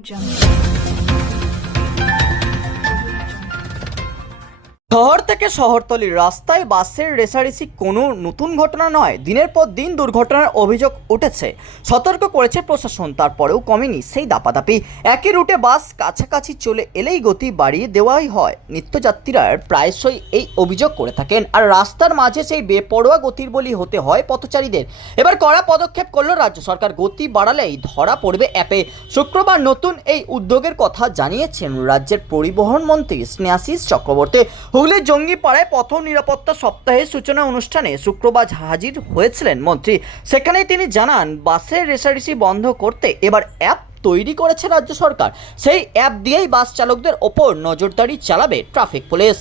jump. শহর থেকে শহরতলির রাস্তায় বাসের রেসারেসি কোনো নতুন ঘটনা নয়। দিনের পর দিন দুর্ঘটনার অভিযোগ উঠেছে। সতর্ক করেছে প্রশাসন, তারপরেও কমেনি সেই দাপাদাপি। একই রুটে বাস কাছাকাছি চলে এলেই গতি বাড়িয়ে দেওয়াই হয়। নিত্যযাত্রীরা প্রায়শই এই অভিযোগ করে থাকেন। আর রাস্তার মাঝে সেই বেপরোয়া গতির বলি হতে হয় পথচারীদের। এবার কড়া পদক্ষেপ করল রাজ্য সরকার। গতি বাড়ালেই ধরা পড়বে অ্যাপে। শুক্রবার নতুন এই উদ্যোগের কথা জানিয়েছেন রাজ্যের পরিবহন মন্ত্রী স্নেহাশিস চক্রবর্তী। হুগলির জঙ্গিপাড়ায় পথ নিরাপত্তা সপ্তাহের সূচনা অনুষ্ঠানে শুক্রবার হাজির হয়েছিলেন মন্ত্রী। সেখানে তিনি জানান, বাসের রেসারেসি বন্ধ করতে এবার অ্যাপ তৈরি করেছে রাজ্য সরকার। সেই অ্যাপ দিয়েই বাস চালকদের ওপর নজরদারি চালাবে ট্রাফিক পুলিশ।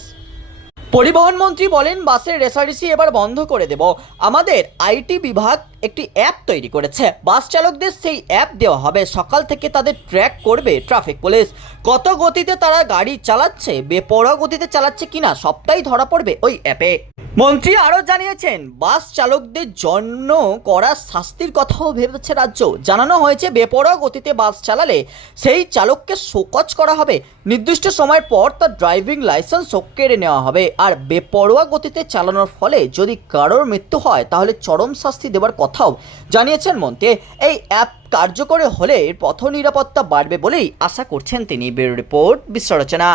পরিবহন মন্ত্রী বলেন, বাসের রেসারেসি এবার বন্ধ করে দেব। আমাদের আইটি বিভাগ একটি অ্যাপ তৈরি করেছে। বাস চালকদের সেই অ্যাপ দেওয়া হবে। সকাল থেকে তাদের ট্র্যাক করবে ট্রাফিক পুলিশ। কত গতিতে তারা গাড়ি চালাচ্ছে, বেপরোয়া গতিতে চালাচ্ছে কিনা সবটাই ধরা পড়বে ওই অ্যাপে। মন্ত্রী আরও জানিয়েছেন, বাস চালকদের জন্য করা শাস্তির কথাও ভেবেছে রাজ্য। জানানো হয়েছে, বেপরোয়া গতিতে বাস চালালে সেই চালককে শোকজ করা হবে। নির্দিষ্ট সময়ের পর তার ড্রাইভিং লাইসেন্সও কেড়ে নেওয়া হবে। আর বেপরোয়া গতিতে চালানোর ফলে যদি কারোর মৃত্যু হয়, তাহলে চরম শাস্তি দেওয়ার কথাও জানিয়েছেন মন্ত্রী। এই অ্যাপ কার্যকরী হলে পথ নিরাপত্তা বাড়বে বলেই আশা করছেন তিনি। ব্যুরো রিপোর্ট বিশ্ব রচনা।